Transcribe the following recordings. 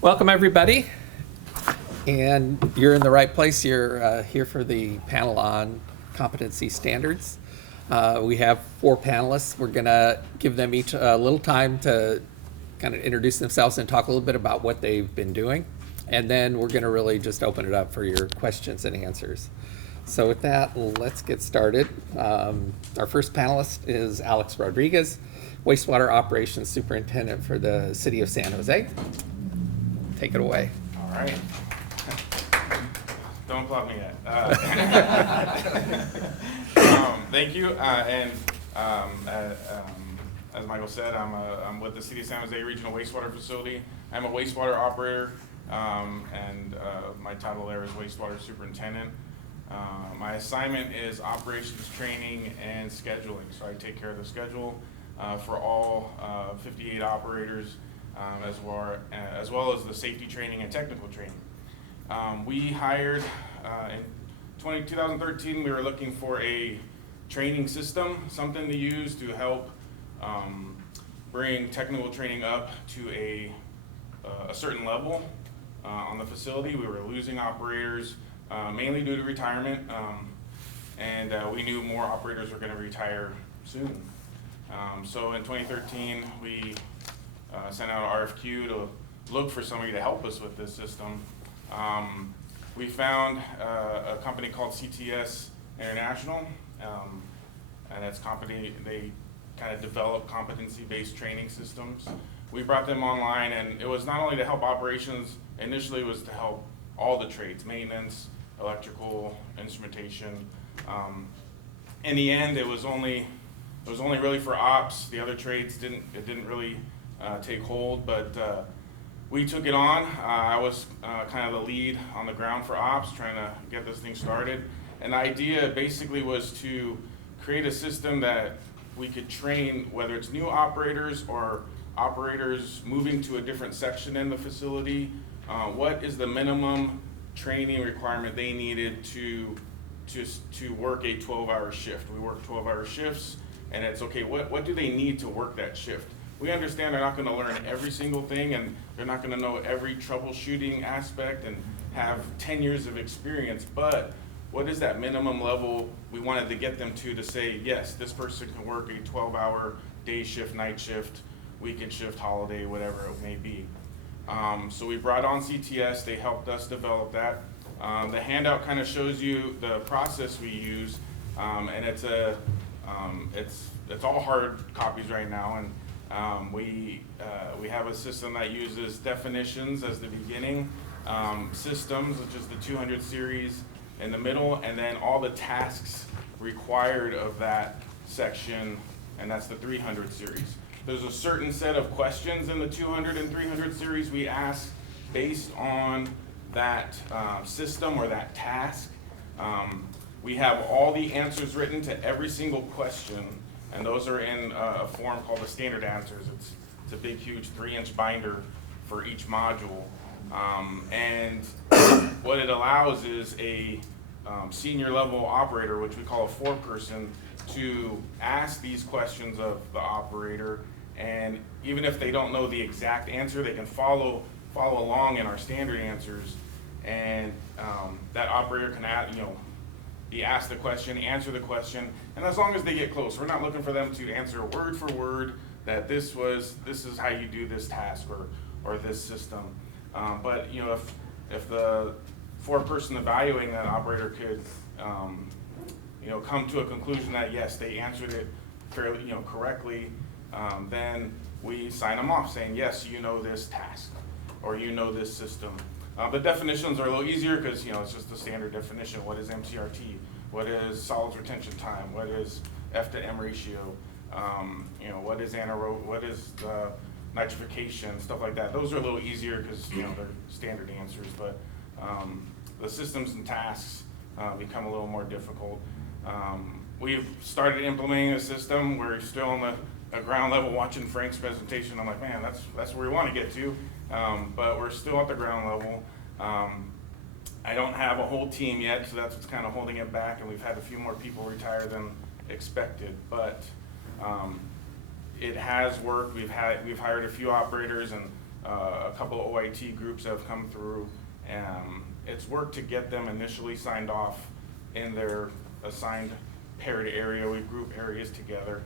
Welcome, everybody. And you're in the right place. You're here for the panel on competency standards. We have 4 panelists. We're going to give them each a little time to kind of introduce themselves and talk a little bit about what they've been doing. And then we're going to really just open it up for your questions and answers. So with that, let's get started. Our first panelist is Alex Rodriguez, Wastewater Operations Superintendent for the City of San Jose. Take it away. All right. Don't applaud me yet. Thank you. As Michael said, I'm with the City of San Jose Regional Wastewater Facility. I'm a wastewater operator, and my title there is Wastewater Superintendent. My assignment is operations training and scheduling. So I take care of the schedule for all 58 operators, as well as the safety training and technical training. We hired in 2013. We were looking for a training system, something to use to help bring technical training up to a certain level on the facility. We were losing operators mainly due to retirement, and we knew more operators were going to retire soon. So in 2013, we sent out an RFQ to look for somebody to help us with this system. We found a company called CTS International, and that's company, they kind of develop competency-based training systems. We brought them online, and it was not only to help operations, initially it was to help all the trades, maintenance, electrical, instrumentation. In the end, it was only really for ops. The other trades didn't really take hold, but we took it on. I was kind of the lead on the ground for ops, trying to get this thing started. And the idea basically was to create a system that we could train, whether it's new operators or operators moving to a different section in the facility, what is the minimum training requirement they needed to work a 12-hour shift. We work 12-hour shifts, and it's okay, what do they need to work that shift? We understand they're not going to learn every single thing, and they're not going to know every troubleshooting aspect and have 10 years of experience, but what is that minimum level we wanted to get them to say, yes, this person can work a 12-hour day shift, night shift, weekend shift, holiday, whatever it may be. So we brought on CTS. They helped us develop that. The handout kind of shows you the process we use, and it's all hard copies right now, and we have a system that uses definitions as the beginning, systems, which is the 200 series in the middle, and then all the tasks required of that section, and that's the 300 series. There's a certain set of questions in the 200 and 300 series we ask based on that system or that task. We have all the answers written to every single question, and those are in a form called the standard answers. It's a big, huge 3-inch binder for each module. And what it allows is a senior level operator, which we call a 4-person, to ask these questions of the operator, and even if they don't know the exact answer, they can follow along in our standard answers, and that operator can be asked the question, answer the question, and as long as they get close, we're not looking for them to answer word for word that this is how you do this task or this system. But if the 4-person evaluating that operator could come to a conclusion that yes, they answered it fairly correctly, then we sign them off saying yes, you know this task or you know this system. But definitions are a little easier because it's just a standard definition. What is MCRT? What is solids retention time? What is F to M ratio? What is anaerobic? What is nitrification? Stuff like that. Those are a little easier because they're standard answers. But the systems and tasks become a little more difficult. We've started implementing a system. We're still on the ground level watching Frank's presentation. I'm like, man, that's where we want to get to. But we're still at the ground level. I don't have a whole team yet, so that's what's kind of holding it back, and we've had a few more people retire than expected, but it has worked. We've hired a few operators, and a couple of OIT groups have come through. It's worked to get them initially signed off in their assigned paired area. We group areas together.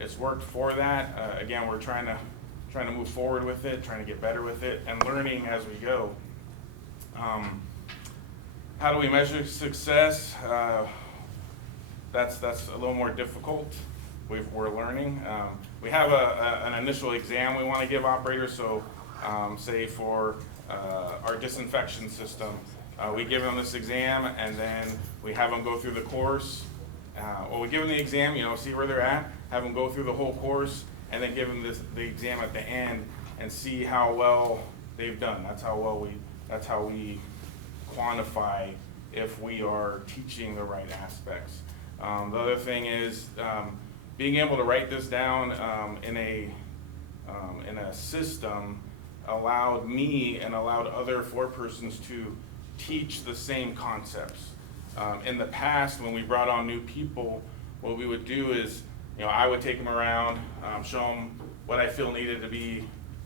It's worked for that. Again, we're trying to move forward with it, trying to get better with it, and learning as we go. How do we measure success? That's a little more difficult. We're learning. We have an initial exam we want to give operators. So, say for our disinfection system, we give them this exam, and then we have them go through the course. Well, we give them the exam, see where they're at, have them go through the whole course, and then give them the exam at the end and see how well they've done. That's how we quantify if we are teaching the right aspects. The other thing is being able to write this down in a system allowed me and allowed other forepersons to teach the same concepts. In the past, when we brought on new people, what we would do is, I would take them around, show them what I feel needed to be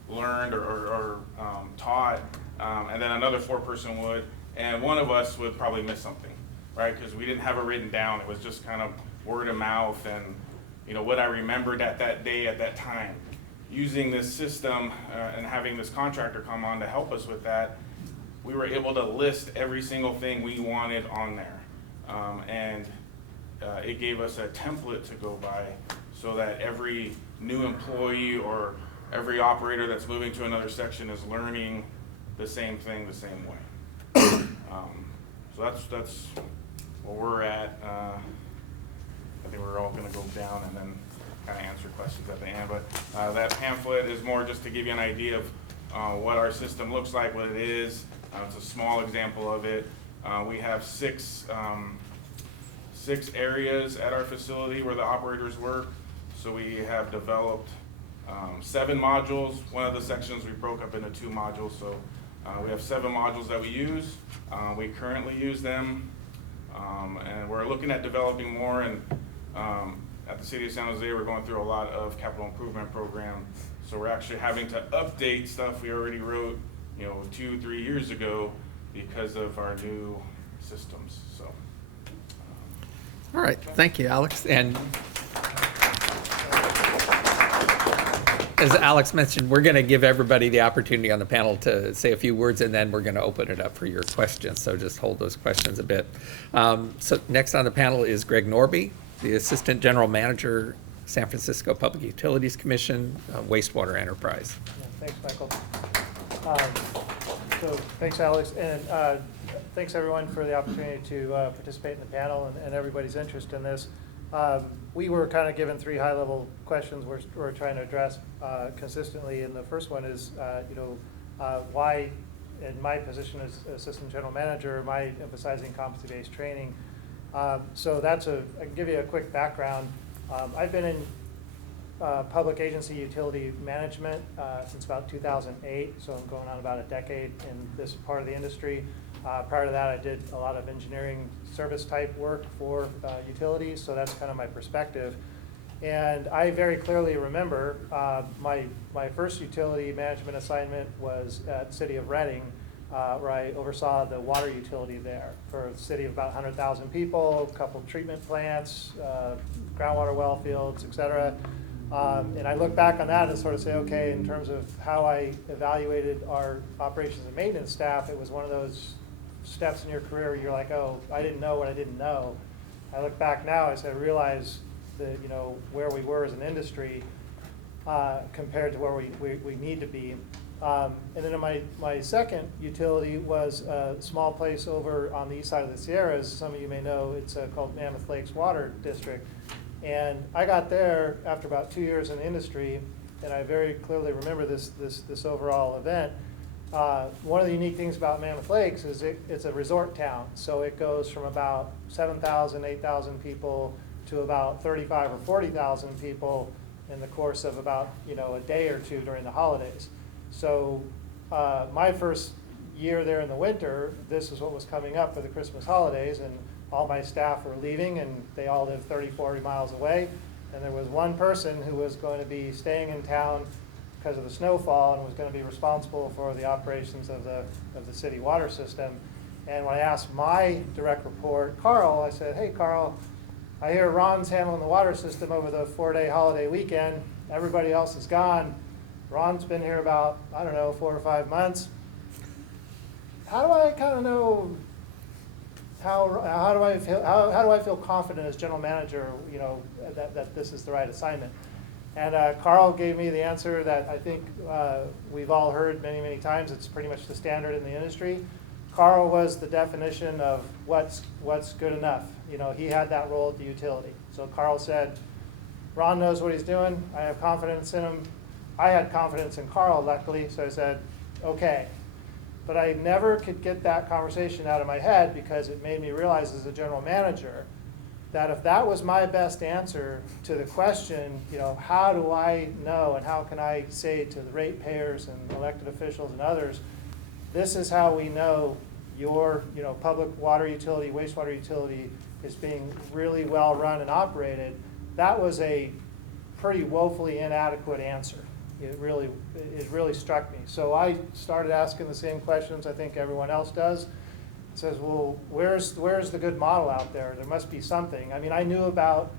learned or taught, and then another foreperson would, and one of us would probably miss something, right? Because we didn't have it written down. It was just kind of word of mouth and what I remembered at that day, at that time. Using this system and having this contractor come on to help us with that, we were able to list every single thing we wanted on there. And it gave us a template to go by so that every new employee or every operator that's moving to another section is learning the same thing the same way. So that's where we're at. I think we're all going to go down and then kind of answer questions at the end. But that pamphlet is more just to give you an idea of what our system looks like, what it is. It's a small example of it. We have six areas at our facility where the operators work. So we have developed 7 modules. One of the sections we broke up into 2 modules. So we have 7 modules that we use. We currently use them. And we're looking at developing more. And at the City of San Jose, we're going through a lot of capital improvement program. So we're actually having to update stuff we already wrote 2-3 years ago because of our new systems. So All right, thank you, Alex. And as Alex mentioned, we're going to give everybody the opportunity on the panel to say a few words, and then we're going to open it up for your questions. So just hold those questions a bit. So next on the panel is Greg Norbi, the Assistant General Manager, San Francisco Public Utilities Commission, Wastewater Enterprise. Yeah, thanks, Michael. So thanks, Alex, and thanks everyone for the opportunity to participate in the panel and everybody's interest in this. We were kind of given 3 high-level questions we're trying to address consistently, and the first one is, why, in my position as Assistant General Manager, am I emphasizing competency-based training? So I can give you a quick background. I've been in public agency utility management since about 2008, so I'm going on about a decade in this part of the industry. Prior to that, I did a lot of engineering service type work for utilities, so that's kind of my perspective. And I very clearly remember my first utility management assignment was at City of Reading, where I oversaw the water utility there for a city of about 100,000 people, a couple treatment plants, groundwater well fields, et cetera. And I look back on that and sort of say, okay, in terms of how I evaluated our operations and maintenance staff, it was one of those steps in your career where you're like, oh, I didn't know what I didn't know. I look back now, I realize that, where we were as an industry compared to where we need to be. And then my second utility was a small place over on the east side of the Sierras. Some of you may know it's called Mammoth Lakes Water District. And I got there after about 2 years in the industry, and I very clearly remember this overall event. One of the unique things about Mammoth Lakes is it's a resort town. So it goes from about 7,000, 8,000 people to about 35 or 40,000 people in the course of about a day or two during the holidays. So my first year there in the winter, this is what was coming up for the Christmas holidays, and all my staff were leaving, and they all lived 30, 40 miles away. And there was one person who was going to be staying in town because of the snowfall and was going to be responsible for the operations of the city water system. And when I asked my direct report, Carl, I said, hey, Carl, I hear Ron's handling the water system over the 4-day holiday weekend. Everybody else is gone. Ron's been here about, I don't know, 4 or 5 months. How do I kind of know, how do I feel confident as general manager, you know, that this is the right assignment? And Carl gave me the answer that I think we've all heard many, many times. It's pretty much the standard in the industry. Carl was the definition of what's good enough. You know, he had that role at the utility. So Carl said, Ron knows what he's doing. I have confidence in him. I had confidence in Carl, luckily, so I said, okay. But I never could get that conversation out of my head because it made me realize as a general manager that if that was my best answer to the question, you know, how do I know and how can I say to the ratepayers and elected officials and others, this is how we know your, you know, public water utility, wastewater utility is being really well run and operated, that was a pretty woefully inadequate answer. It really struck me. So I started asking the same questions I think everyone else does. It says, well, where's the good model out there? There must be something. I mean, I knew about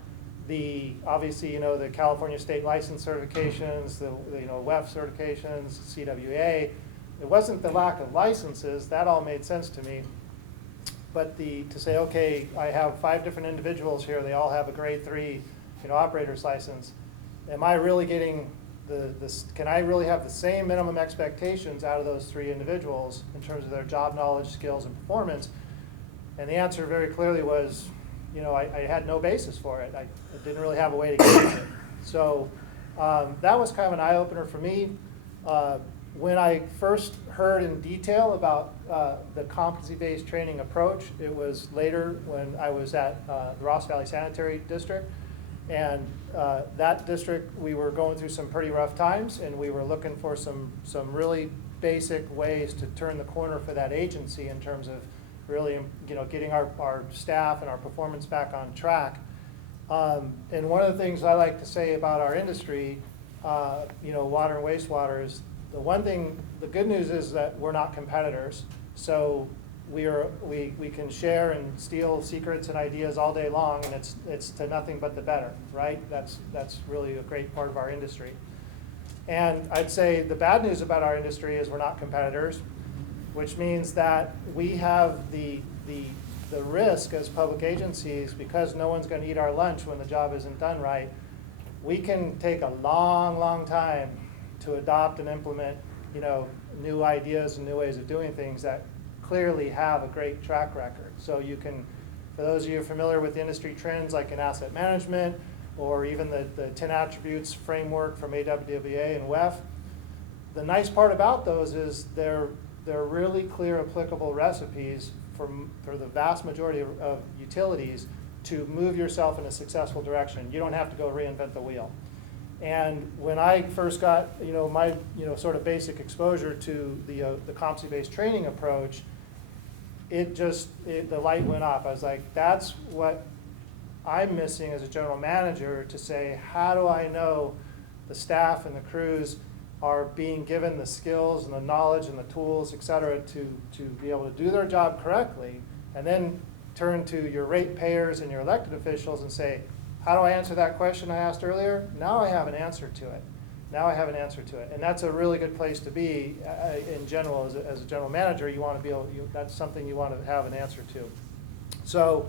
obviously, you know, the California state license certifications, the you know, WEF certifications, CWA. It wasn't the lack of licenses. That all made sense to me. But to say, okay, I have 5 different individuals here. They all have a grade 3, you know, operator's license. Am I really getting can I really have the same minimum expectations out of those 3 individuals in terms of their job knowledge, skills, and performance? And the answer very clearly was, you know, I had no basis for it. I didn't really have a way to gauge it. So that was kind of an eye-opener for me. When I first heard in detail about the competency-based training approach, it was later when I was at the Ross Valley Sanitary District. And that district, we were going through some pretty rough times, and we were looking for some really basic ways to turn the corner for that agency in terms of really, you know, getting our staff and our performance back on track. And one of the things I like to say about our industry, you know, water and wastewater, is the good news is that we're not competitors. So we can share and steal secrets and ideas all day long, and it's to nothing but the better, right? That's really a great part of our industry. And I'd say the bad news about our industry is we're not competitors, which means that we have the risk as public agencies, because no one's going to eat our lunch when the job isn't done right. We can take a long, long time to adopt and implement, you know, new ideas and new ways of doing things that clearly have a great track record. So you can, for those of you familiar with industry trends like in asset management, or even the 10 attributes framework from AWWA and WEF, the nice part about those is they're really clear applicable recipes for the vast majority of utilities to move yourself in a successful direction. You don't have to go reinvent the wheel. And when I first got, you know, my, you know, sort of basic exposure to the competency-based training approach, the light went up. I was like, that's what I'm missing as a general manager, to say, how do I know the staff and the crews are being given the skills and the knowledge and the tools, et cetera, to be able to do their job correctly, and then turn to your ratepayers and your elected officials and say, how do I answer that question I asked earlier? Now I have an answer to it. Now I have an answer to it. And that's a really good place to be in general as a general manager. You want to be able, that's something you want to have an answer to. So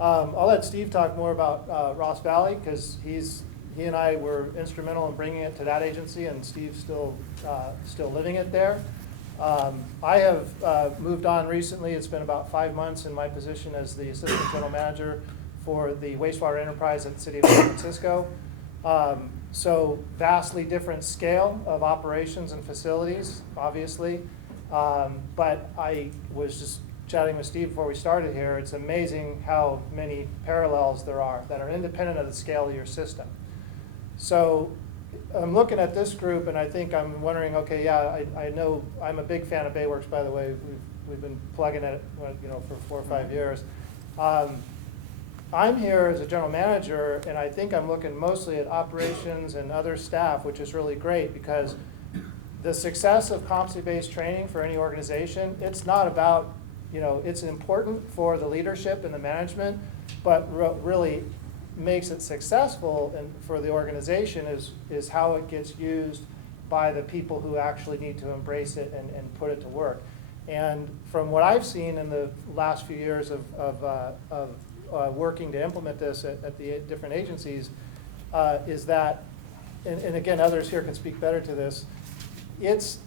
I'll let Steve talk more about Ross Valley, because he and I were instrumental in bringing it to that agency, and Steve's still living it there. I have moved on recently. It's been about 5 months in my position as the assistant general manager for the wastewater enterprise at the city of San Francisco. So vastly different scale of operations and facilities, obviously. But I was just chatting with Steve before we started here. It's amazing how many parallels there are that are independent of the scale of your system. So I'm looking at this group, and I think I'm wondering, okay, yeah, I know I'm a big fan of BAYWORKS, by the way. We've been plugging it, you know, for 4 or 5 years. I'm here as a general manager, and I think I'm looking mostly at operations and other staff, which is really great, because the success of competency-based training for any organization, it's not about, it's important for the leadership and the management, but really makes it successful and for the organization is how it gets used by the people who actually need to embrace it and put it to work. And from what I've seen in the last few years of working to implement this at the different agencies, is that, and again, others here can speak better to this, it's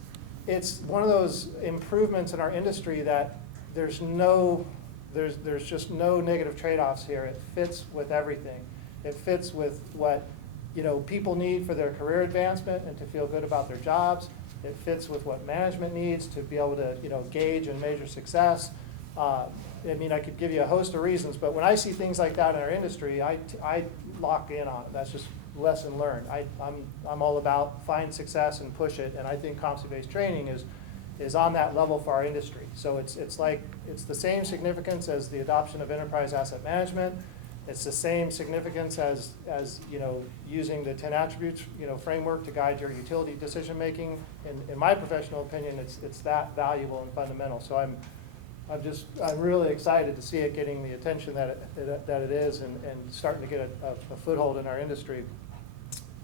one of those improvements in our industry that there's just no negative trade-offs here. It fits with everything. It fits with what people need for their career advancement and to feel good about their jobs. It fits with what management needs to be able to gauge and measure success. I could give you a host of reasons, but when I see things like that in our industry, I lock in on it. That's just lesson learned. I'm all about find success and push it, and I think competency-based training is on that level for our industry. So it's the same significance as the adoption of enterprise asset management. It's the same significance as using the 10 attributes framework to guide your utility decision making. In my professional opinion, it's that valuable and fundamental. So I'm really excited to see it getting the attention that it is and starting to get a foothold in our industry.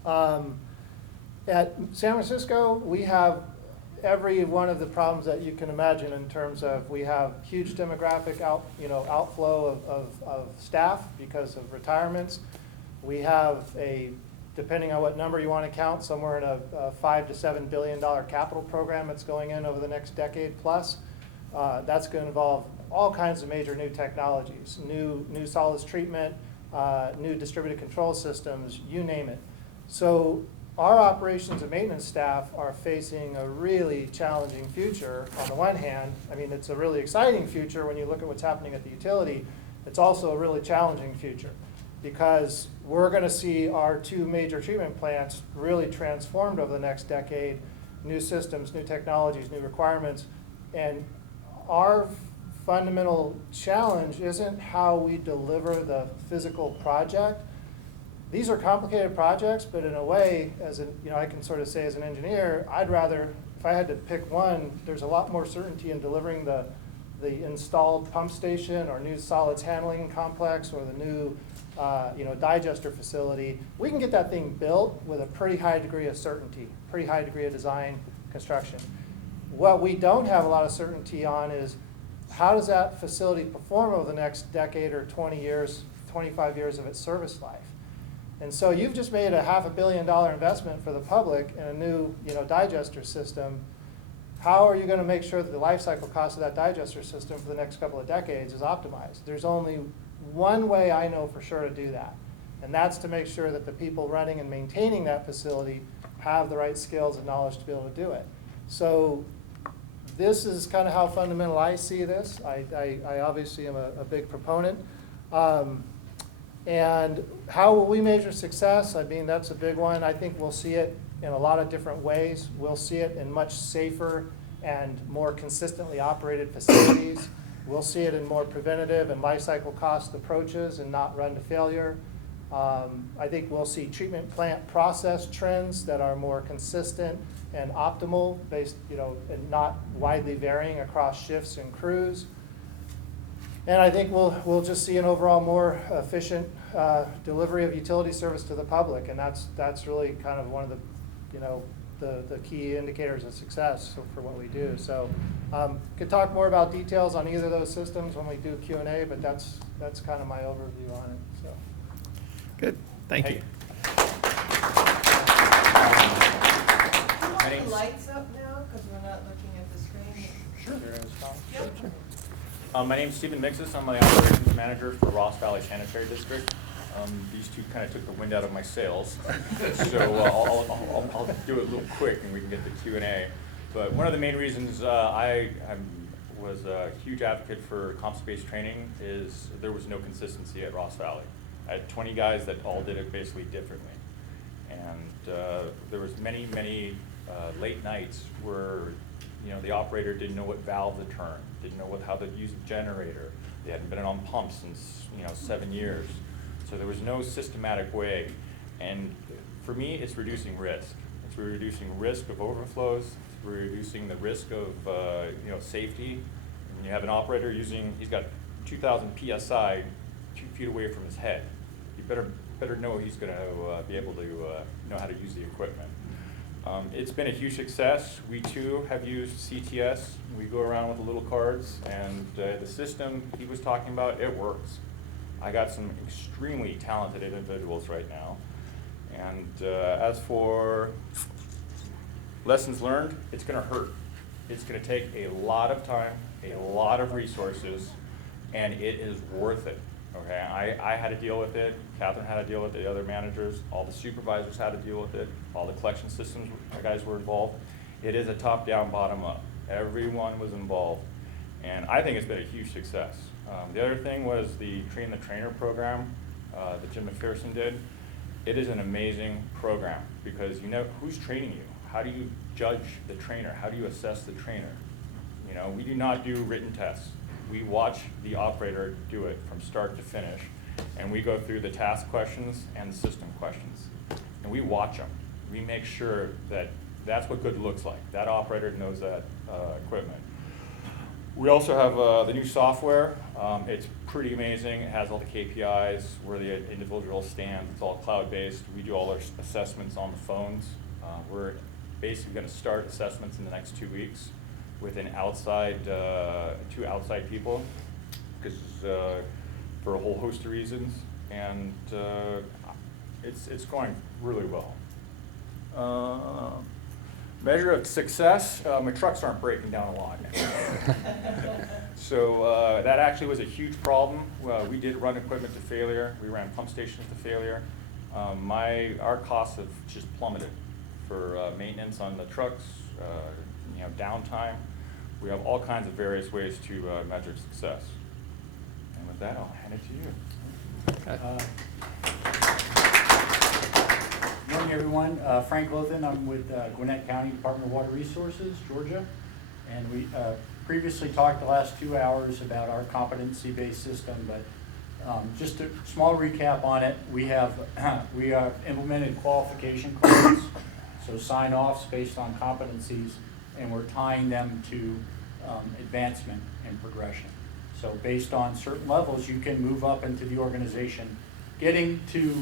At San Francisco, we have every one of the problems that you can imagine in terms of we have huge demographic outflow of staff because of retirements. We have depending on what number you want to count, somewhere in a $5 to $7 billion capital program that's going in over the next decade plus. That's going to involve all kinds of major new technologies, new solids treatment, new distributed control systems, you name it. So our operations and maintenance staff are facing a really challenging future. On the one hand, it's a really exciting future when you look at what's happening at the utility. It's also a really challenging future because we're going to see our two major treatment plants really transformed over the next decade, new systems, new technologies, new requirements. And our fundamental challenge isn't how we deliver the physical project. These are complicated projects, but in a way, I can sort of say as an engineer, I'd rather, if I had to pick one, there's a lot more certainty in delivering the installed pump station or new solids handling complex or the new digester facility. We can get that thing built with a pretty high degree of certainty, pretty high degree of design construction. What we don't have a lot of certainty on is how does that facility perform over the next decade or 20 years, 25 years of its service life. And so you've just made a $500 million investment for the public in a new digester system. How are you going to make sure that the life cycle cost of that digester system for the next couple of decades is optimized? There's only one way I know for sure to do that, and that's to make sure that the people running and maintaining that facility have the right skills and knowledge to be able to do it. So this is kind of how fundamental I see this. I obviously am a big proponent. And how will we measure success? That's a big one. I think we'll see it in a lot of different ways. We'll see it in much safer and more consistently operated facilities. We'll see it in more preventative and life cycle cost approaches and not run to failure. I think we'll see treatment plant process trends that are more consistent and optimal based, and not widely varying across shifts and crews. And I think we'll just see an overall more efficient delivery of utility service to the public, and that's really kind of one of the key indicators of success for what we do. So could talk more about details on either of those systems when we do Q&A, but that's kind of my overview on it. So Good, thank you. Can you put the lights up now, because we're not looking at the screen? Sure. Yep. My name's Stephen Mixis. I'm the operations manager for Ross Valley Sanitary District. These two kind of took the wind out of my sails, so I'll do it a little quick and we can get the Q&A. But one of the main reasons I was a huge advocate for competency-based training is there was no consistency at Ross Valley. I had 20 guys that all did it basically differently, and there was many late nights where the operator didn't know what valve to turn, didn't know how to use a generator, They hadn't been on pumps since, 7 years. So there was no systematic way. And for me, it's reducing risk. It's reducing risk of overflows. It's reducing the risk of, safety. When you have an operator he's got 2,000 PSI 2 feet away from his head. You better know he's going to be able to know how to use the equipment. It's been a huge success. We too have used CTS. We go around with the little cards, and the system he was talking about, it works. I got some extremely talented individuals right now. And as for lessons learned, it's going to hurt. It's going to take a lot of time, a lot of resources, and it is worth it. Okay, I had to deal with it. Catherine had to deal with it. The other managers, all the supervisors had to deal with it. All the collection systems guys were involved. It is a top-down, bottom-up. Everyone was involved, and I think it's been a huge success. The other thing was the Train the Trainer program that Jim McPherson did. It is an amazing program because you know who's training you. How do you judge the trainer? How do you assess the trainer? We do not do written tests. We watch the operator do it from start to finish, and we go through the task questions and the system questions, and we watch them. We make sure that that's what good looks like. That operator knows that equipment. We also have the new software. It's pretty amazing. It has all the KPIs, where the individual stands. It's all cloud-based. We do all our assessments on the phones. We're basically going to start assessments in the next 2 weeks with an outside, 2 outside people, because for a whole host of reasons, and it's going really well. Measure of success, my trucks aren't breaking down a lot. So that actually was a huge problem. We did run equipment to failure. We ran pump stations to failure. Our costs have just plummeted for maintenance on the trucks, downtime. We have all kinds of various ways to measure success. And with that, I'll hand it to you. Good morning, everyone. Frank Lothan. I'm with Gwinnett County Department of Water Resources, Georgia. And we previously talked the last 2 hours about our competency-based system, but just a small recap on it. We have implemented qualification codes, so sign-offs based on competencies, and we're tying them to advancement and progression. So based on certain levels, you can move up into the organization, getting to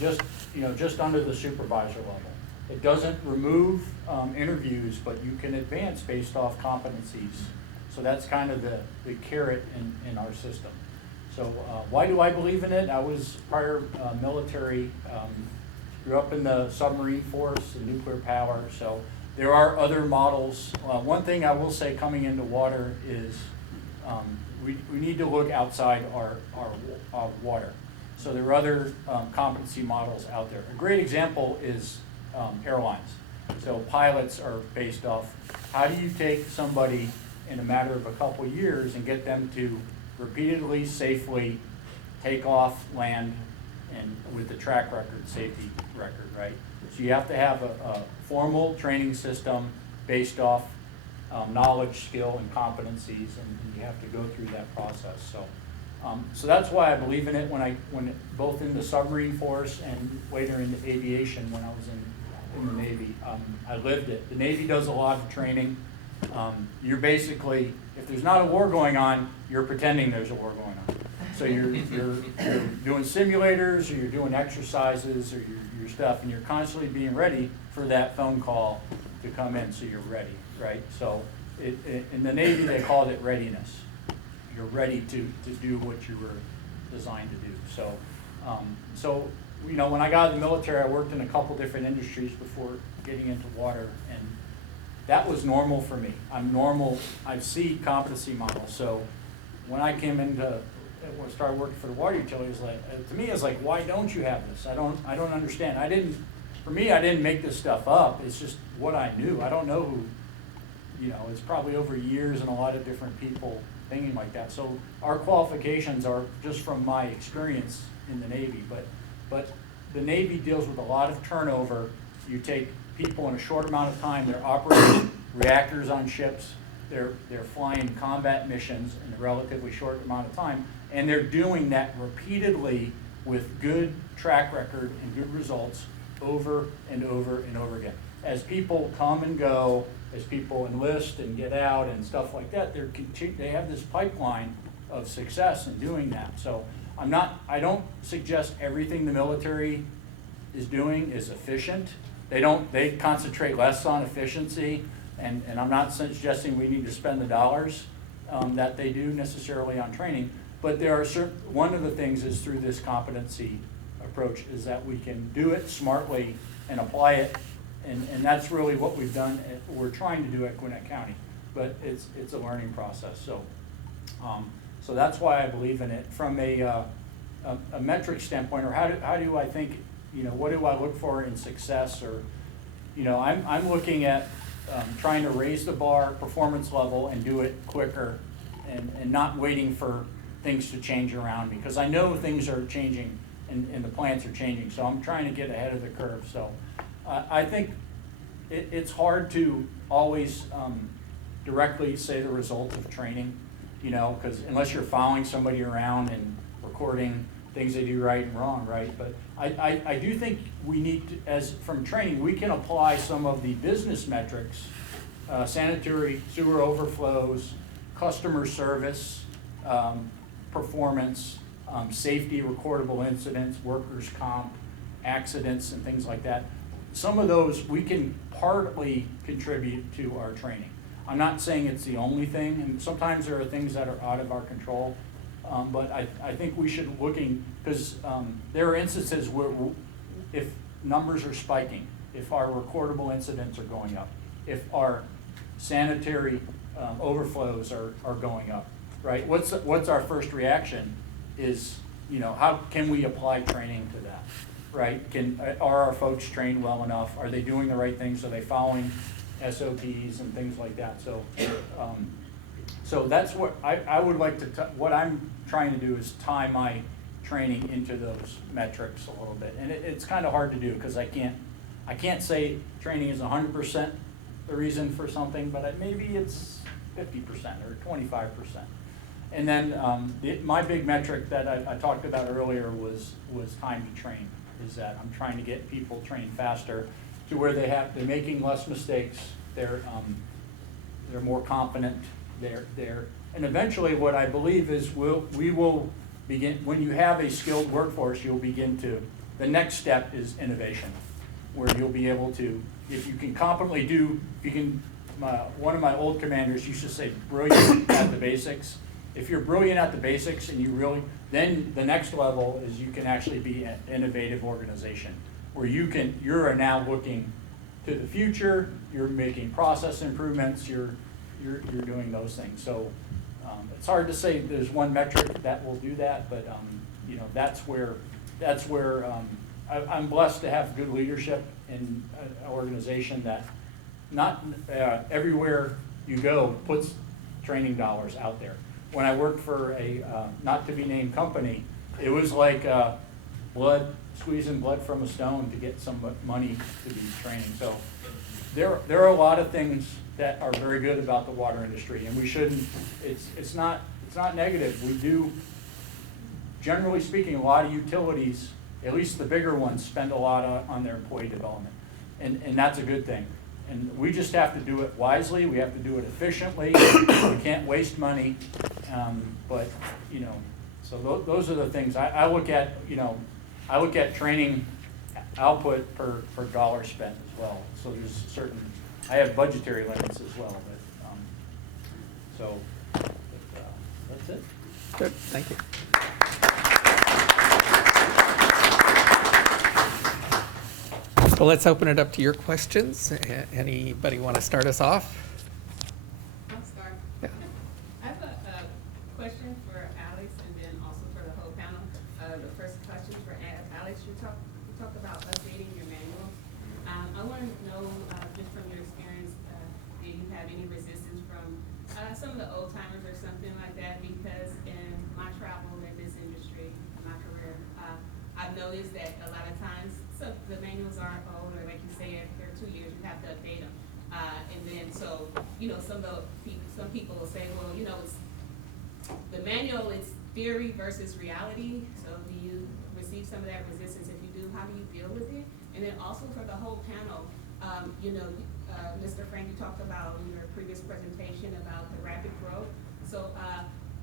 just under the supervisor level. It doesn't remove interviews, but you can advance based off competencies. So that's kind of the carrot in our system. So why do I believe in it? I was prior military, grew up in the submarine force and nuclear power, so there are other models. One thing I will say coming into water is we need to look outside our water. So there are other competency models out there. A great example is airlines. So pilots are based off, how do you take somebody in a matter of a couple years and get them to repeatedly, safely take off, land, and with the track record, safety record, right? So you have to have a formal training system based off knowledge, skill, and competencies, and you have to go through that process. So that's why I believe in it. When both in the submarine force and later in the aviation when I was in the Navy, I lived it. The Navy does a lot of training. You're basically, if there's not a war going on, you're pretending there's a war going on. So you're doing simulators, or you're doing exercises, or your stuff, and you're constantly being ready for that phone call to come in, so you're ready, right? So in the Navy, they called it readiness. You're ready to do what you were designed to do. So when I got out of the military, I worked in a couple different industries before getting into water, and that was normal for me. I'm normal. I see competency models. So when I came started working for the water utilities, to me, it's like, why don't you have this? I don't understand. I didn't make this stuff up. It's just what I knew. I don't know who. It's probably over years and a lot of different people thinking like that. So our qualifications are just from my experience in the Navy, but the Navy deals with a lot of turnover. You take people in a short amount of time, they're operating reactors on ships, they're flying combat missions in a relatively short amount of time, and they're doing that repeatedly with good track record and good results over and over and over again. As people come and go, as people enlist and get out and stuff like that, they have this pipeline of success in doing that. So I don't suggest everything the military is doing is efficient. They concentrate less on efficiency, and I'm not suggesting we need to spend the dollars that they do necessarily on training, but there are one of the things is through this competency approach is that we can do it smartly and apply it, and that's really what we've done, we're trying to do at Gwinnett County, but it's a learning process. So that's why I believe in it. From a metric standpoint, or how do I think, what do I look for in success, or, I'm looking at trying to raise the bar performance level and do it quicker and not waiting for things to change around me, because I know things are changing and the plants are changing, so I'm trying to get ahead of the curve. So I think it's hard to always directly say the results of training, because unless you're following somebody around and recording things they do right and wrong, right? But I do think we need to, from training, we can apply some of the business metrics, sanitary sewer overflows, customer service, performance, safety, recordable incidents, workers' comp, accidents, and things like that. Some of those we can partly contribute to our training. I'm not saying it's the only thing, and sometimes there are things that are out of our control, but I think we should because there are instances where if numbers are spiking, if our recordable incidents are going up, if our sanitary overflows are going up, right? What's our first reaction is, how can we apply training to that, right? Are our folks trained well enough? Are they doing the right things? Are they following SOPs and things like that? So that's what I would like to, what I'm trying to do is tie my training into those metrics a little bit. And it's kind of hard to do because I can't say training is 100% the reason for something, but maybe it's 50% or 25%. And then my big metric that I talked about earlier was time to train, is that I'm trying to get people trained faster to where they're making less mistakes, they're more confident, and eventually what I believe is we will begin, when you have a skilled workforce, you'll begin to, the next step is innovation, where you'll be able to, if you can competently one of my old commanders used to say, brilliant at the basics. If you're brilliant at the basics and then the next level is you can actually be an innovative organization where you're now looking to the future, you're making process improvements, you're doing those things. So it's hard to say there's one metric that will do that, but that's where I'm blessed to have good leadership in an organization that not everywhere you go puts training dollars out there. When I worked for a not to be named company, it was like squeezing blood from a stone to get some money to be training. So there are a lot of things that are very good about the water industry, and we shouldn't. It's not negative. We do, generally speaking, a lot of utilities, at least the bigger ones, spend a lot on their employee development, and that's a good thing. And we just have to do it wisely. We have to do it efficiently. We can't waste money. But so those are the things I look at. I look at training output per dollar spent as well. So there's I have budgetary limits as well. But that's it. Good, thank you. So let's open it up to your questions. Anybody want to start us off? I'll start. Yeah. I have a question for Alex and then also for the whole panel. The first question for Alex, you talked about updating your manual. I want to know, just from your experience, do you have any resistance from some of the old timers or something like that? Because in my travel in this industry, my career, I've noticed that a lot of times the manuals are old, or like you say, after 2 years, you have to update them. And then, so, some of the people, some people will say, well, you know, it's, the manual, it's theory versus reality. So do you receive some of that resistance? If you do, how do you deal with it? And then also for the whole panel, you know, Mr. Frank, you talked about in your previous presentation about the rapid growth. So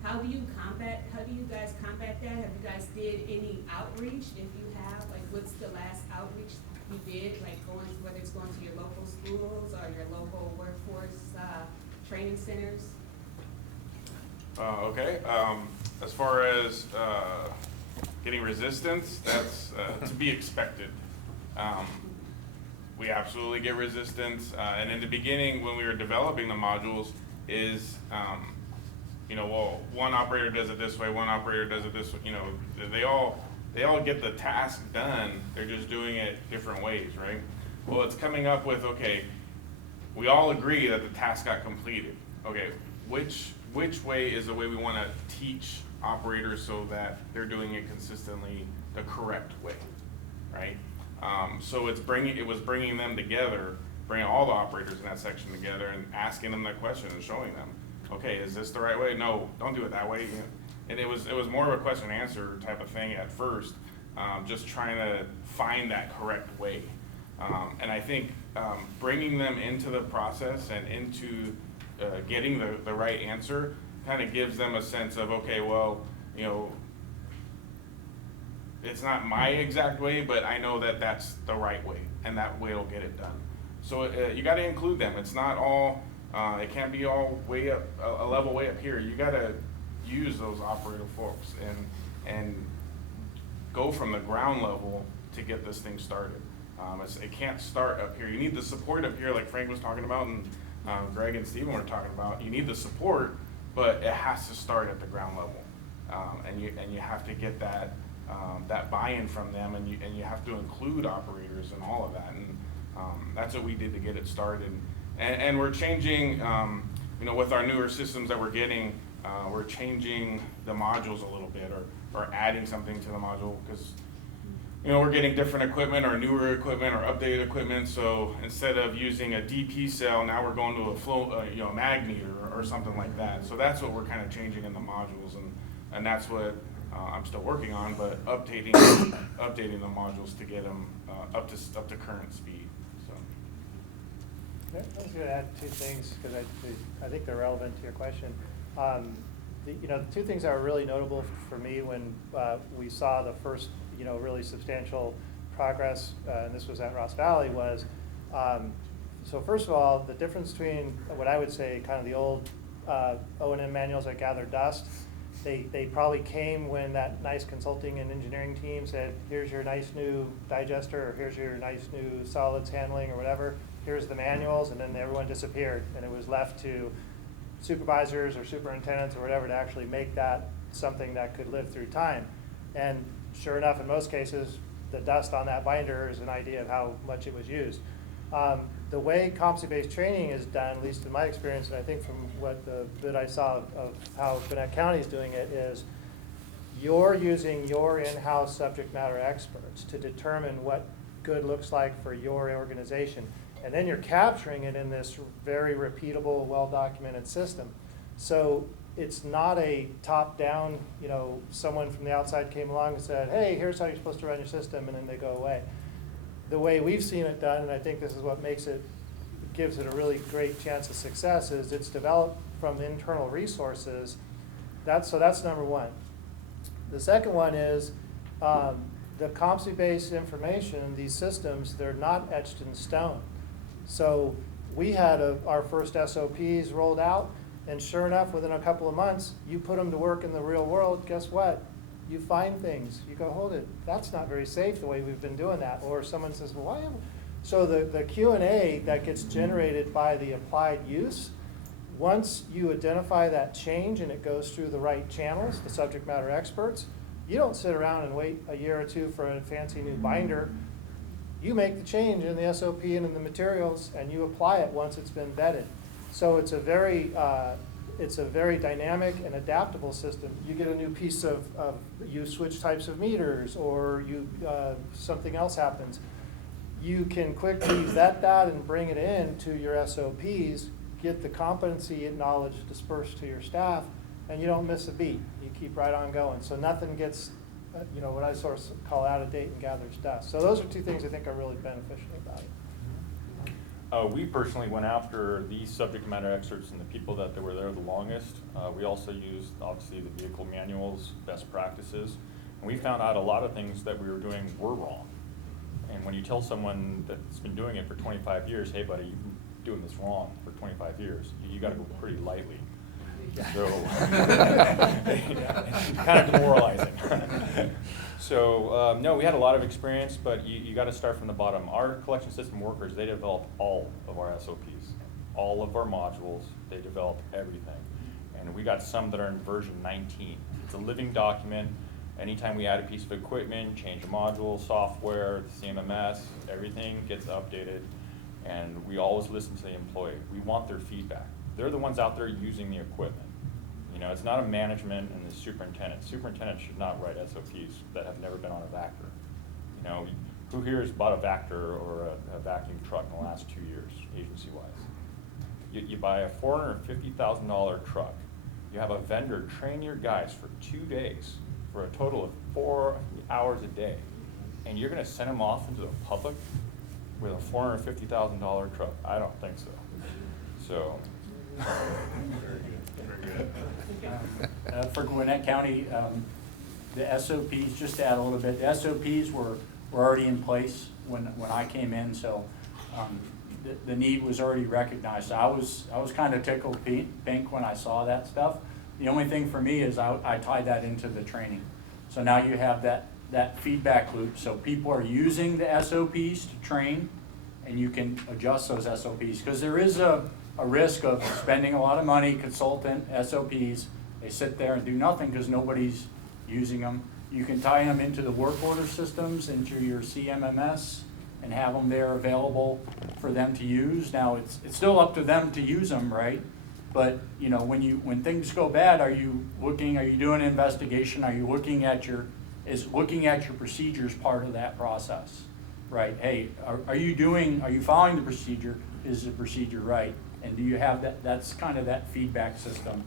how do you guys combat that? Have you guys did any outreach? If you have, like, what's the last outreach you did? Like whether it's going to your local schools or your local workforce training centers? Okay, as far as getting resistance, that's to be expected. We absolutely get resistance, and in the beginning when we were developing the modules is, you know, well, one operator does it this way, one operator does it this way, you know, they all get the task done, they're just doing it different ways, right? Well, it's coming up with, okay, we all agree that the task got completed. Okay, which way is the way we want to teach operators so that they're doing it consistently the correct way, right? So it was bringing them together, bringing all the operators in that section together and asking them that question and showing them, okay, is this the right way? No, don't do it that way. And it was more of a question and answer type of thing at first, just trying to find that correct way. And I think bringing them into the process and into getting the right answer kind of gives them a sense of, okay, well, you know, it's not my exact way, but I know that that's the right way, and that way will get it done. So you got to include them. It's not all, it can't be all way up, a level way up here. You got to use those operator folks and go from the ground level to get this thing started. It can't start up here. You need the support up here, like Frank was talking about, and Greg and Steven were talking about. You need the support, but it has to start at the ground level, and you have to get that buy-in from them, and you have to include operators and all of that, and that's what we did to get it started. And we're changing, you know, with our newer systems that we're getting, we're changing the modules a little bit, or adding something to the module, because, you know, we're getting different equipment, or newer equipment, or updated equipment. So instead of using a DP cell, now we're going to a flow, you know, a mag meter or something like that. So that's what we're kind of changing in the modules, and that's what I'm still working on, but updating the modules to get them up to current speed. So. I was going to add two things because I think they're relevant to your question. You know, the two things that were really notable for me when we saw the first, you know, really substantial progress, and this was at Ross Valley, was so first of all, the difference between what I would say kind of the old O&M manuals that gather dust. They probably came when that nice consulting and engineering team said, here's your nice new digester, or here's your nice new solids handling, or whatever, here's the manuals, and then everyone disappeared, and it was left to supervisors or superintendents or whatever to actually make that something that could live through time. And sure enough, in most cases, the dust on that binder is an idea of how much it was used. The way competency-based training is done, at least in my experience, and I think from what the bit I saw of how Gwinnett County is doing it, is you're using your in-house subject matter experts to determine what good looks like for your organization. And then you're capturing it in this very repeatable, well-documented system. So it's not a top-down, you know, someone from the outside came along and said, hey, here's how you're supposed to run your system, and then they go away. The way we've seen it done, and I think this is what gives it a really great chance of success, is it's developed from internal resources. So that's number one. The second one is the competency-based information, these systems, they're not etched in stone. So we had our first SOPs rolled out, and sure enough, within a couple of months, you put them to work in the real world, guess what? You find things, you go, hold it, that's not very safe the way we've been doing that. Or someone says, well, why haven't? So the Q&A that gets generated by the applied use, once you identify that change and it goes through the right channels, the subject matter experts, you don't sit around and wait a year or two for a fancy new binder. You make the change in the SOP and in the materials, and you apply it once it's been vetted. So it's a very dynamic and adaptable system. You get a new piece of you switch types of meters, or something else happens. You can quickly vet that and bring it in to your SOPs, get the competency and knowledge dispersed to your staff, and you don't miss a beat. You keep right on going. So nothing gets, what I sort of call out of date and gathers dust. So those are two things I think are really beneficial about it. We personally went after these subject matter experts and the people that were there the longest. We also used, obviously, the vehicle manuals, best practices, and we found out a lot of things that we were doing were wrong. And when you tell someone that's been doing it for 25 years, hey buddy, you've been doing this wrong for 25 years, you gotta go pretty lightly. So, kind of demoralizing. So, no, we had a lot of experience, but you gotta start from the bottom. Our collection system workers, they developed all of our SOPs, all of our modules, they developed everything. And we got some that are in version 19. It's a living document. Anytime we add a piece of equipment, change a module, software, CMMS, everything gets updated. And we always listen to the employee. We want their feedback. They're the ones out there using the equipment. You know, it's not a management and the superintendent. Superintendent should not write SOPs that have never been on a Vector. You know, who here has bought a Vector or a vacuum truck in the last 2 years, agency-wise? You buy a $450,000 truck. You have a vendor train your guys for 2 days for a total of 4 hours a day. And you're gonna send them off into the public with a $450,000 truck? I don't think so. So. For Gwinnett County, the SOPs, just to add a little bit, the SOPs were already in place when I came in, so the need was already recognized. So I was kind of tickled pink when I saw that stuff. The only thing for me is I tied that into the training. So now you have that feedback loop, so people are using the SOPs to train, and you can adjust those SOPs, because there is a risk of spending a lot of money, consultant, SOPs, they sit there and do nothing because nobody's using them. You can tie them into the work order systems, into your CMMS, and have them there available for them to use. Now, it's still up to them to use them, right? But, you know, when things go bad, are you doing an investigation? Are you looking at is looking at your procedures part of that process, right? Hey, are you following the procedure? Is the procedure right? And do you have that's kind of that feedback system,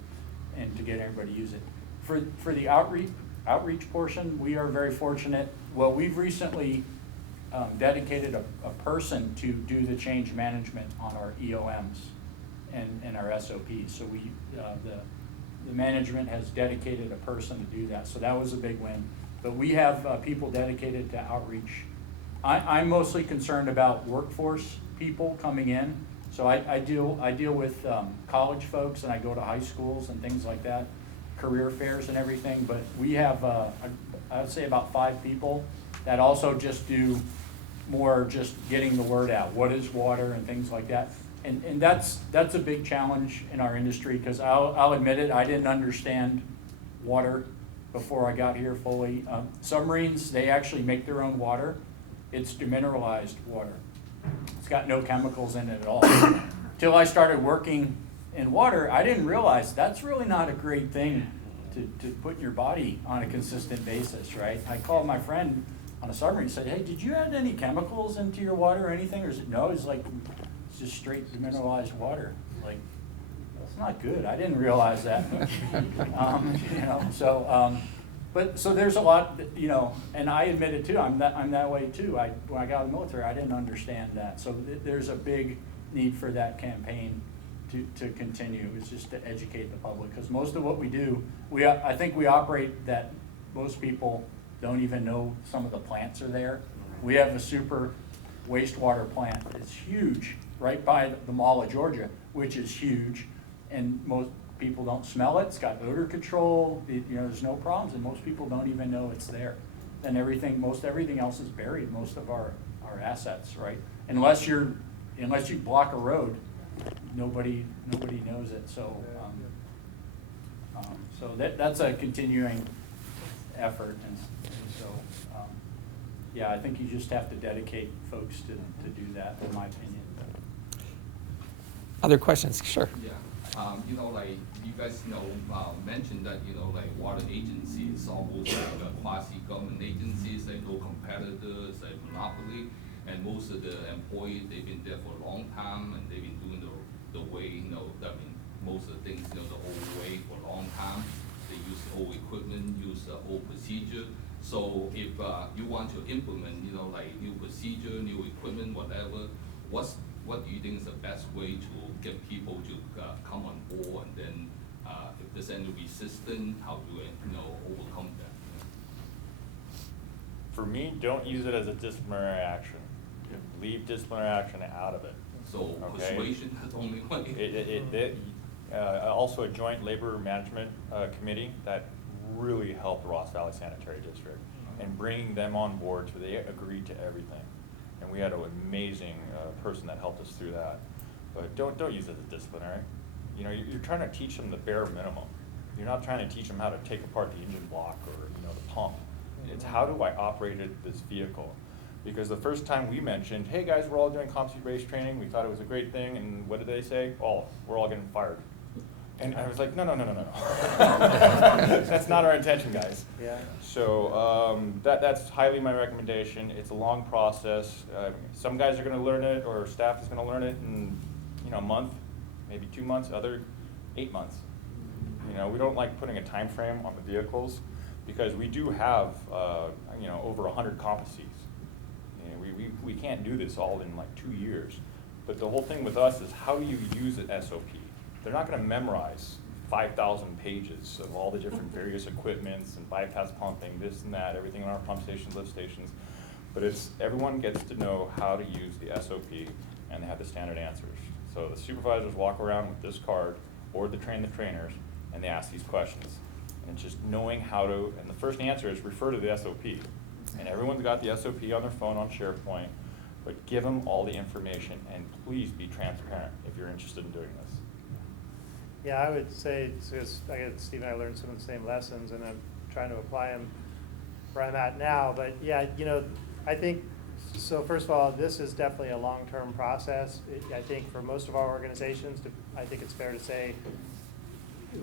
and to get everybody to use it. For the outreach portion, we are very fortunate. Well, we've recently dedicated a person to do the change management on our EOMs and our SOPs. So the management has dedicated a person to do that. So that was a big win. But we have people dedicated to outreach. I'm mostly concerned about workforce people coming in. So I deal with college folks, and I go to high schools and things like that, career fairs and everything. But we have, I would say, about 5 people that also just do more just getting the word out. What is water and things like that. And that's a big challenge in our industry, because I'll admit it, I didn't understand water before I got here fully. Submarines, they actually make their own water. It's demineralized water. It's got no chemicals in it at all. Till I started working in water, I didn't realize that's really not a great thing to put in your body on a consistent basis, right? I called my friend on a submarine and said, hey, did you add any chemicals into your water or anything? Or is it, no, it's like, it's just straight demineralized water. Like, that's not good. I didn't realize that. You know, so, so there's a lot, you know, and I admit it too, I'm that way too. When I got out of the military, I didn't understand that. So there's a big need for that campaign to continue, is just to educate the public. Because most of what we do, I think we operate that most people don't even know some of the plants are there. We have a super wastewater plant that's huge, right by the Mall of Georgia, which is huge, and most people don't smell it. It's got odor control. You know, there's no problems, and most people don't even know it's there. And most everything else is buried. Most of our assets, right? Unless you block a road, nobody knows it. So, that's a continuing effort, and so yeah, I think you just have to dedicate folks to do that, in my opinion. Other questions? Sure. Yeah. You know, like you guys mentioned that, you know, like water agency is almost like a quasi-government agency, it's like no competitors, like monopoly, and most of the employees, they've been there for a long time, and they've been doing the the way, I mean, most of the things, the old way for a long time. They use old equipment, use old procedure. So if you want to implement, like new procedure, new equipment, whatever, what do you think is the best way to get people to come on board? And then if there's any resistance, how do you overcome that? For me, don't use it as a disciplinary action. Leave disciplinary action out of it. So Okay. persuasion is the only way. Also a joint labor management committee that really helped Ross Valley Sanitary District and bringing them on board so they agreed to everything. And we had an amazing person that helped us through that. But don't use it as disciplinary. You're trying to teach them the bare minimum. You're not trying to teach them how to take apart the engine block or the pump. It's how do I operate this vehicle? Because the first time we mentioned, hey guys, we're all doing competency-based training, we thought it was a great thing, and what did they say? Oh, we're all getting fired. And I was like, no. That's not our intention, guys. Yeah. So that's highly my recommendation. It's a long process. Some guys are going to learn it, or staff is going to learn it in a month, maybe 2 months, other 8 months. We don't like putting a time frame on the vehicles because we do have over 100 competencies. We can't do this all in like 2 years. But the whole thing with us is how do you use an SOP? They're not going to memorize 5,000 pages of all the different various equipments and bypass pumping, this and that, everything in our pump stations, lift stations. But everyone gets to know how to use the SOP, and they have the standard answers. So the supervisors walk around with this card, or they train the trainers, and they ask these questions. And it's just knowing how to, and the first answer is refer to the SOP. And everyone's got the SOP on their phone on SharePoint, but give them all the information, and please be transparent if you're interested in doing this. Yeah, I would say, because Steve and I learned some of the same lessons, and I'm trying to apply them where I'm at now. But yeah, I think, so first of all, this is definitely a long-term process. I think for most of our organizations, I think it's fair to say,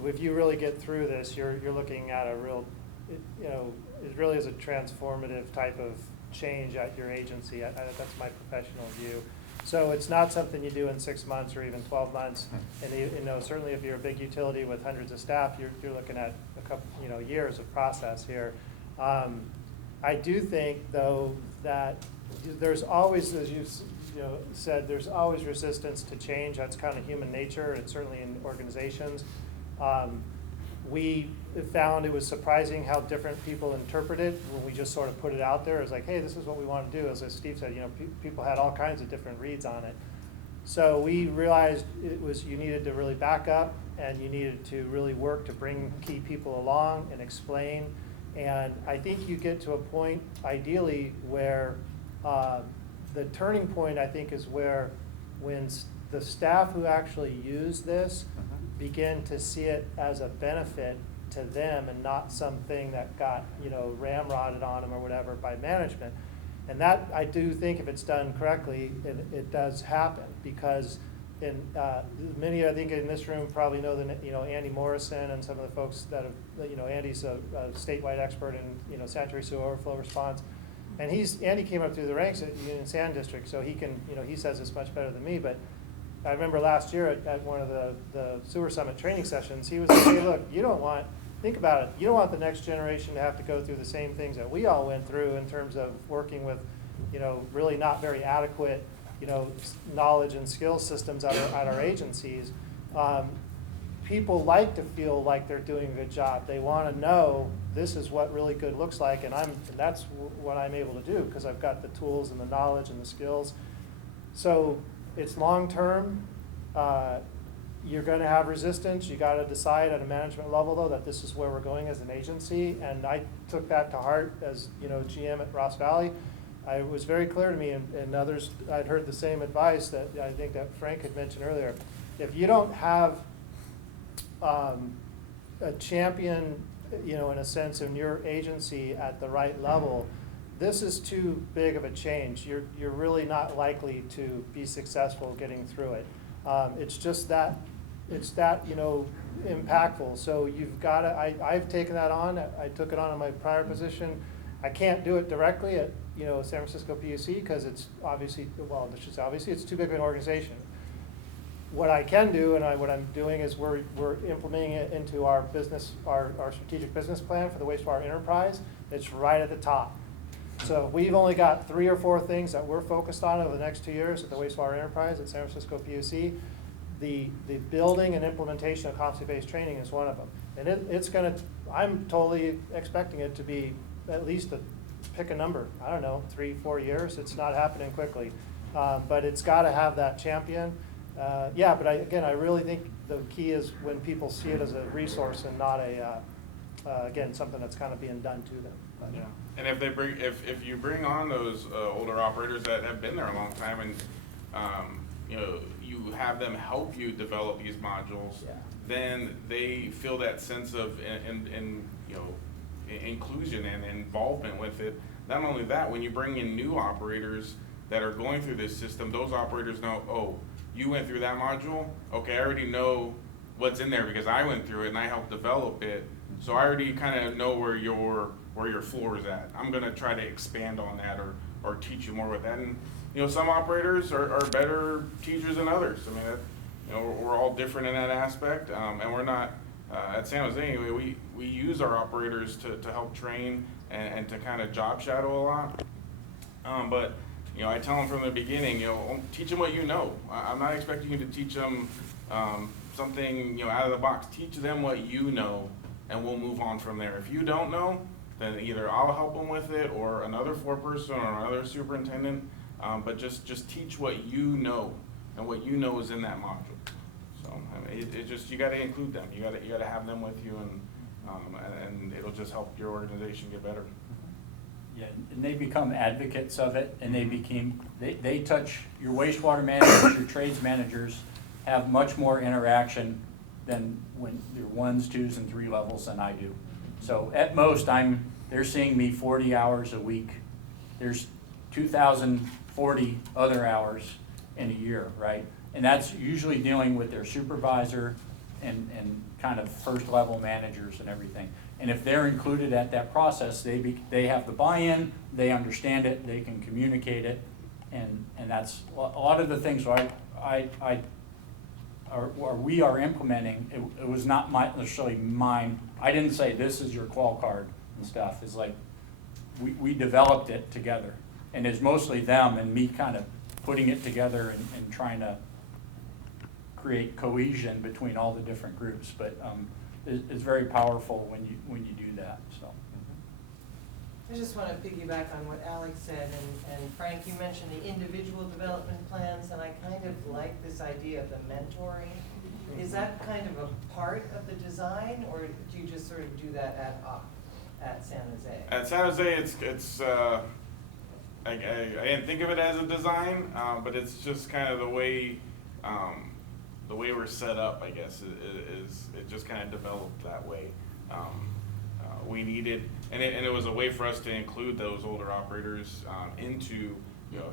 if you really get through this, you're looking at a real, it really is a transformative type of change at your agency. That's my professional view. So it's not something you do in 6 months or even 12 months. And certainly if you're a big utility with hundreds of staff, you're looking at a couple years of process here. I do think though that there's always, as you said, there's always resistance to change. That's kind of human nature, and certainly in organizations. We found it was surprising how different people interpret it when we just sort of put it out there. It was like, hey, this is what we want to do. As Steve said, people had all kinds of different reads on it. So we realized you needed to really back up, and you needed to really work to bring key people along and explain. And I think you get to a point, ideally, where the turning point, I think, is when the staff who actually use this begin to see it as a benefit to them and not something that got ramrodded on them or whatever by management. And that, I do think, if it's done correctly, it does happen, because many, I think, in this room probably know Andy Morrison and some of the folks that have, Andy's a statewide expert in sanitary sewer overflow response, and Andy came up through the ranks at Union Sand District, so he can, he says this much better than me. But I remember last year at one of the Sewer Summit training sessions, he was like, hey, look, think about it, you don't want the next generation to have to go through the same things that we all went through in terms of working with, really not very adequate, knowledge and skill systems at our agencies. People like to feel like they're doing a good job. They want to know this is what really good looks like, and that's what I'm able to do because I've got the tools and the knowledge and the skills. So it's long-term. You're going to have resistance. You got to decide at a management level, though, that this is where we're going as an agency. And I took that to heart as GM at Ross Valley. It was very clear to me, and others, I'd heard the same advice that I think that Frank had mentioned earlier. If you don't have a champion, in a sense, in your agency at the right level, this is too big of a change. You're really not likely to be successful getting through it. It's just that, impactful. So you've got to, I've taken that on. I took it on in my prior position. I can't do it directly at, San Francisco PUC because it's obviously, it's too big of an organization. what I can do, and what I'm doing is we're implementing it into our business, our strategic business plan for the wastewater enterprise. It's right at the top. So we've only got 3 or 4 things that we're focused on over the next 2 years at the wastewater enterprise at San Francisco PUC. The building and implementation of competency-based training is one of them. And it's gonna, I'm totally expecting it to be at least pick a number, I don't know, 3, 4 years. It's not happening quickly. But it's gotta have that champion. Yeah, but again, I really think the key is when people see it as a resource and not again, something that's kind of being done to them. But, Yeah. And if you bring on those older operators that have been there a long time, and you have them help you develop these modules, Yeah. then they feel that sense of inclusion and involvement with it. Not only that, when you bring in new operators that are going through this system, those operators know, oh, you went through that module? Okay, I already know what's in there because I went through it and I helped develop it. So I already kind of know where your floor is at. I'm gonna try to expand on that or teach you more with that. And some operators are better teachers than others. I mean, we're all different in that aspect, and we're not at San Jose anyway. We use our operators to help train and to kind of job shadow a lot. But I tell them from the beginning, teach them what you know. I'm not expecting you to teach them something out of the box. Teach them what you know, and we'll move on from there. If you don't know, then either I'll help them with it, or another foreperson, or another superintendent. But just teach what you know, and what you know is in that module. So I mean, it just, you got to include them. You got to have them with you, and it'll just help your organization get better. Yeah, and they become advocates of it, and they touch your wastewater managers, your trades managers have much more interaction than when they're 1s, 2s, and 3 levels than I do. So at most, they're seeing me 40 hours a week. There's 2,040 other hours in a year, right? And that's usually dealing with their supervisor and kind of first level managers and everything. And if they're included at that process, they have the buy-in, they understand it, they can communicate it, and that's a lot of the things we are implementing. It was not necessarily mine. I didn't say this is your qual card and stuff. It's like we developed it together, and it's mostly them and me kind of putting it together and trying to create cohesion between all the different groups. But it's very powerful when you do that. So. I just want to piggyback on what Alex said, and Frank, you mentioned the individual development plans, and I kind of like this idea of the mentoring. Is that kind of a part of the design, or do you just sort of do that ad hoc at San Jose? At San Jose, it's I didn't think of it as a design, but it's just kind of the way we're set up, I guess, is it just kind of developed that way. We needed, and it was a way for us to include those older operators into,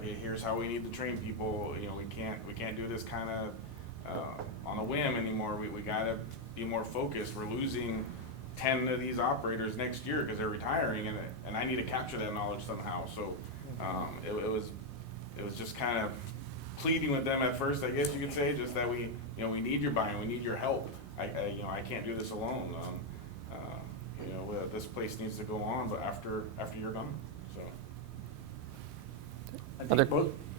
here's how we need to train people. We can't do this kind of on a whim anymore. We got to be more focused. We're losing 10 of these operators next year because they're retiring, and I need to capture that knowledge somehow. So it was just kind of pleading with them at first, I guess you could say, just that we need your buy-in, we need your help. I can't do this alone. This place needs to go on, but after you're done. So.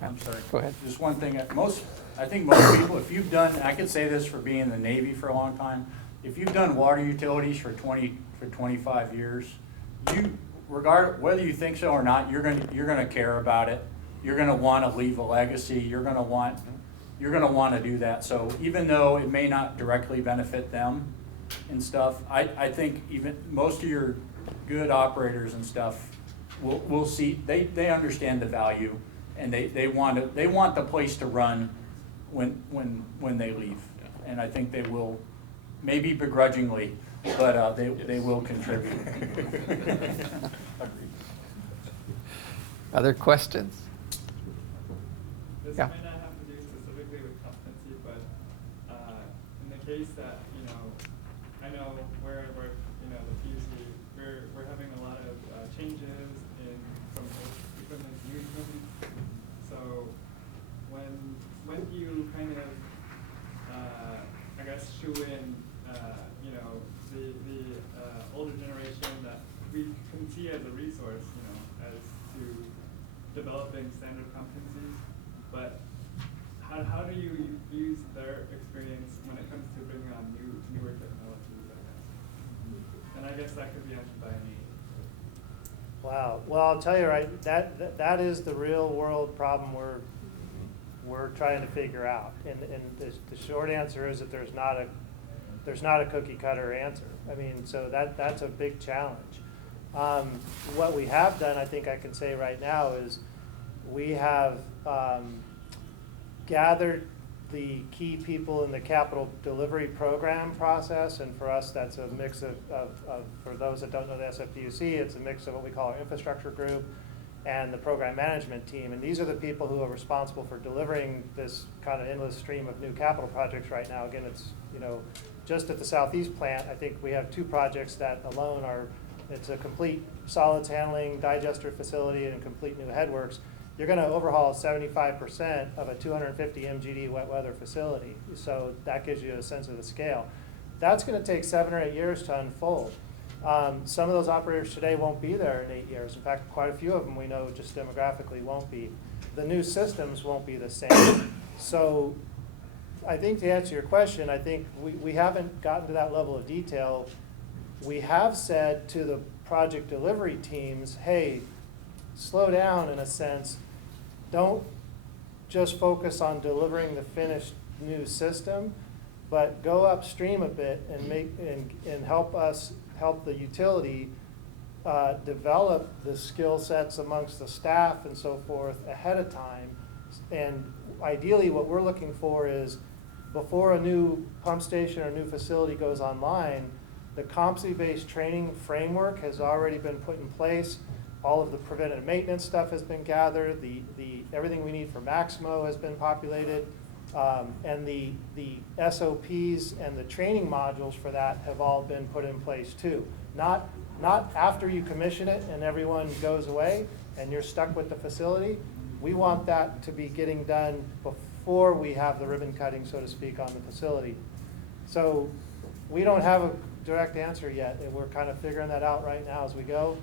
I'm sorry. Go ahead. Just one thing. I think most people, if you've done, I could say this for being in the Navy for a long time, if you've done water utilities for 25 years, whether you think so or not, you're gonna care about it. You're gonna want to leave a legacy. You're gonna want to do that. So even though it may not directly benefit them and stuff, I think even most of your good operators and stuff will see, they understand the value, and they want the place to run when they leave. And I think they will, maybe begrudgingly, but they will contribute. Other questions? This Yeah. might not have to do specifically with competency, but in the case that, I know where we're, the PUC, we're having a lot of changes in some equipment movement. So when do you kind of guess, shoe in, you know, the older generation that we can see as a resource, you know, as to developing standard competencies. But how do you use their experience when it comes to bringing on newer technologies, I guess? And I guess that could be answered by any. Wow. Well, I'll tell you, right, that is the real world problem we're trying to figure out. And the short answer is that there's not a cookie cutter answer. I mean, so that's a big challenge. What we have done, I think I can say right now, is we have gathered the key people in the capital delivery program process, and for us that's a mix of for those that don't know the SFDUC, it's a mix of what we call our infrastructure group and the program management team. And these are the people who are responsible for delivering this kind of endless stream of new capital projects right now. Again, it's, you know, just at the Southeast plant, I think we have 2 projects that alone are, it's a complete solids handling digester facility and a complete new headworks. You're going to overhaul 75% of a 250 MGD wet weather facility. So that gives you a sense of the scale. That's going to take 7 or 8 years to unfold. Some of those operators today won't be there in 8 years. In fact, quite a few of them we know just demographically won't be. The new systems won't be the same. So I think to answer your question, I think we haven't gotten to that level of detail. We have said to the project delivery teams, hey, slow down in a sense. Don't just focus on delivering the finished new system, but go upstream a bit and help the utility develop the skill sets amongst the staff and so forth ahead of time. And ideally what we're looking for is before a new pump station or a new facility goes online, the competency-based training framework has already been put in place. All of the preventative maintenance stuff has been gathered. Everything we need for Maximo has been populated. And the SOPs and the training modules for that have all been put in place too. Not after you commission it and everyone goes away and you're stuck with the facility. We want that to be getting done before we have the ribbon cutting, so to speak, on the facility. So we don't have a direct answer yet, and we're kind of figuring that out right now as we go.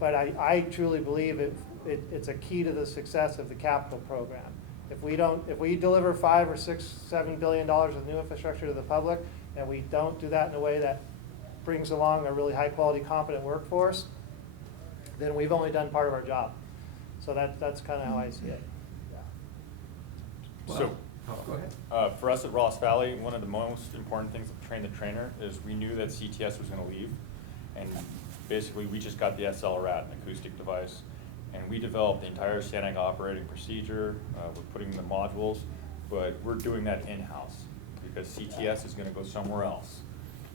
But I truly believe it's a key to the success of the capital program. If we deliver $5 or $6, $7 billion of new infrastructure to the public, and we don't do that in a way that brings along a really high quality, competent workforce, then we've only done part of our job. So that's kind of how I see it. So, Go ahead. for us at Ross Valley, one of the most important things to train the trainer is we knew that CTS was going to leave, and basically we just got the SLRAT, an acoustic device, and we developed the entire standing operating procedure. We're putting in the modules, but we're doing that in-house because CTS is going to go somewhere else.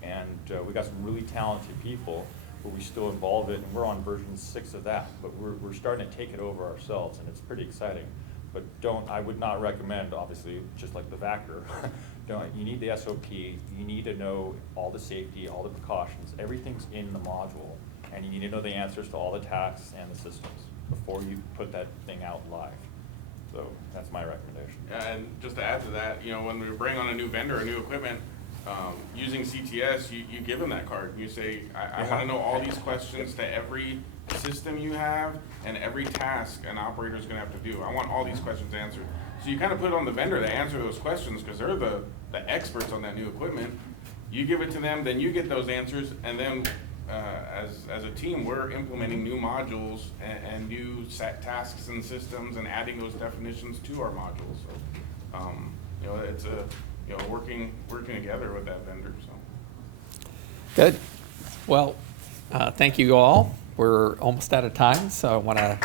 And we got some really talented people, but we still involve it, and we're on version 6 of that, but we're starting to take it over ourselves, and it's pretty exciting. But I would not recommend, obviously, just like the VACR, you need the SOP, you need to know all the safety, all the precautions, everything's in the module, and you need to know the answers to all the tasks and the systems before you put that thing out live. So that's my recommendation. Yeah, and just to add to that, you know, when we bring on a new vendor or new equipment, using CTS, you give them that card. You say, I want to know all these questions to every system you have and every task an operator is going to have to do. I want all these questions answered. So you kind of put it on the vendor to answer those questions because they're the experts on that new equipment. You give it to them, then you get those answers, and then as a team, we're implementing new modules and new set tasks and systems and adding those definitions to our modules. So, you know, it's working together with that vendor. So. Good. Well, thank you all. We're almost out of time, so I want to